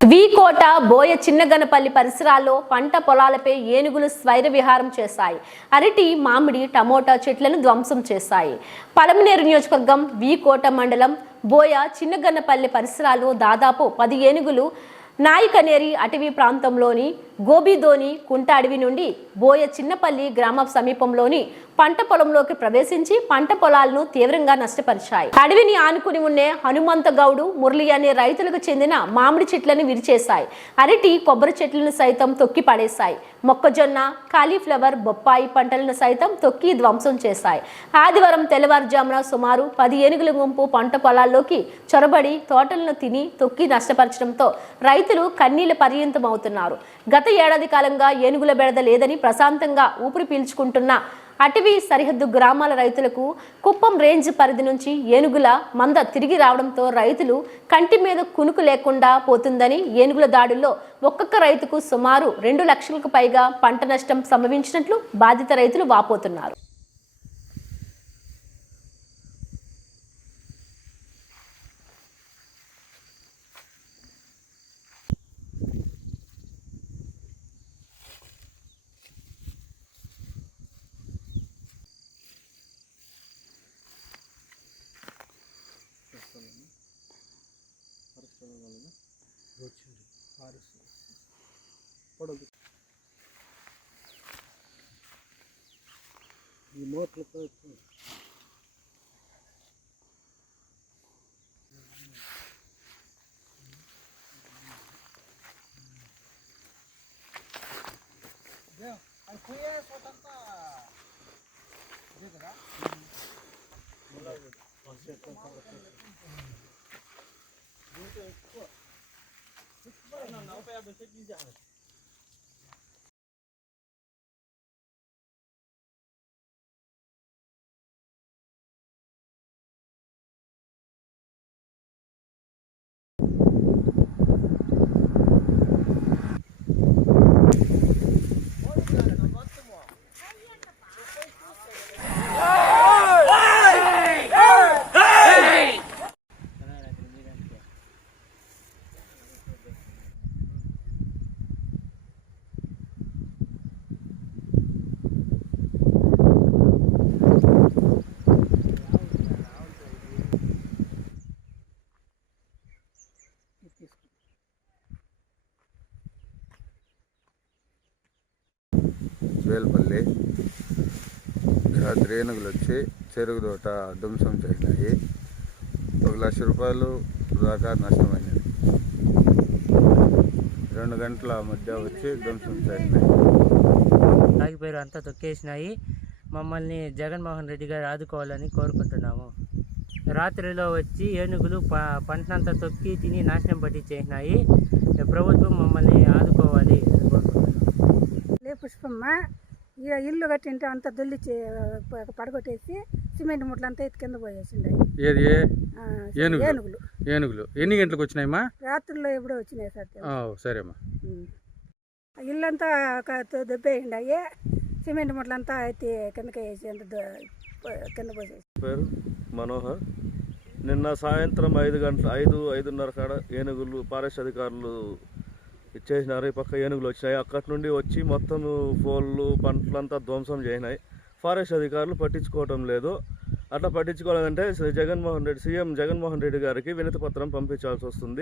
వీకోట బోయ చిన్నగనపల్లి పరిసరాల్లో పంట పొలాలపై ఏనుగులు స్వైర విహారం చేశాయి. అరటి, మామిడి, టమోటా చెట్లను ధ్వంసం చేశాయి. పలమనేరు నియోజకవర్గం వీకోట మండలం బోయ చిన్నగనపల్లి పరిసరాల్లో దాదాపు 10 ఏనుగులు నాయకనేరి అటవీ ప్రాంతంలోని గోబిదోని కుంట అడవి నుండి బోయ చిన్నపల్లి గ్రామ సమీపంలోని పంట పొలంలోకి ప్రవేశించి పంట పొలాలను తీవ్రంగా నష్టపరిచాయి. అడవిని ఆనుకుని ఉండే హనుమంతగౌడు, మురళి అనే రైతులకు చెందిన మామిడి చెట్లను విరిచేశాయి. అరటి, కొబ్బరి చెట్లను సైతం తొక్కి పడేశాయి. మొక్కజొన్న, కాలీఫ్లవర్, బొప్పాయి పంటలను సైతం తొక్కి ధ్వంసం చేశాయి. ఆదివారం తెల్లవారుజామున సుమారు 10 ఏనుగుల గుంపు పంట పొలాల్లోకి చొరబడి తోటలను తిని తొక్కి నష్టపరచడంతో రైతులు కన్నీళ్ల పర్యంతం అవుతున్నారు. గత ఏడాది కాలంగా ఏనుగుల బెడద లేదని ప్రశాంతంగా ఊపిరి పీల్చుకుంటున్న అటవీ సరిహద్దు గ్రామాల రైతులకు కుప్పం రేంజ్ పరిధి నుంచి ఏనుగుల మంద తిరిగి రావడంతో రైతులు కంటి మీద కునుకు లేకుండా పోతుందని, ఏనుగుల దాడుల్లో ఒక్కొక్క రైతుకు సుమారు 2 లక్షలకు పైగా పంట నష్టం సంభవించినట్లు బాధిత రైతులు వాపోతున్నారు. ఈ మోట్లతో వేల్పల్లి రాత్రి ఏనుగులు వచ్చి చెరుకు తోట ధ్వంసం చేసినాయి. 1 లక్ష రూపాయలు దాకా నష్టమైనది. 2 గంటల మధ్య వచ్చి ధ్వంసం చేసినాయి. తాగిపోయారు, అంతా తొక్కేసినాయి. మమ్మల్ని జగన్మోహన్ రెడ్డి గారు ఆదుకోవాలని కోరుకుంటున్నాము. రాత్రిలో వచ్చి ఏనుగులు పంటనంతా తొక్కి తిని నాశనం పట్టించేసినాయి. ప్రభుత్వం మమ్మల్ని ఆదుకోవాలి అని కోరుకుంటున్నాము. పుష్పమ్మ ఇల్లు కట్టింటే అంతా దొల్లిచ్చి పడగొట్టేసి సిమెంట్ ముట్లంతా ఎత్తి కింద పోయేసిండే. ఏది ఏనుగులు ఏనుగులు ఎన్ని గంటలకు వచ్చినాయమ్మా? రాత్రుల్లో ఎప్పుడో వచ్చినాయి సార్. సరేమ్మా. ఇల్లంతా దొబ్బేయండి, సిమెంట్ ముట్లంతా ఎత్తి కిందకి వేసి కింద పోసేసి. పేరు మనోహర్. నిన్న సాయంత్రం 5:30 కాడ ఏనుగులు ఫారెస్ట్ అధికారులు ఇచ్చేసినారు. ఈ పక్క ఏనుగులు వచ్చినాయి. అక్కడి నుండి వచ్చి మొత్తం పోళ్ళు పంటలంతా ధ్వంసం చేసినాయి. ఫారెస్ట్ అధికారులు పట్టించుకోవటం లేదు. అట్లా పట్టించుకోవాలంటే సీఎం జగన్మోహన్ రెడ్డి గారికి వినతి పత్రం పంపించాల్సి వస్తుంది.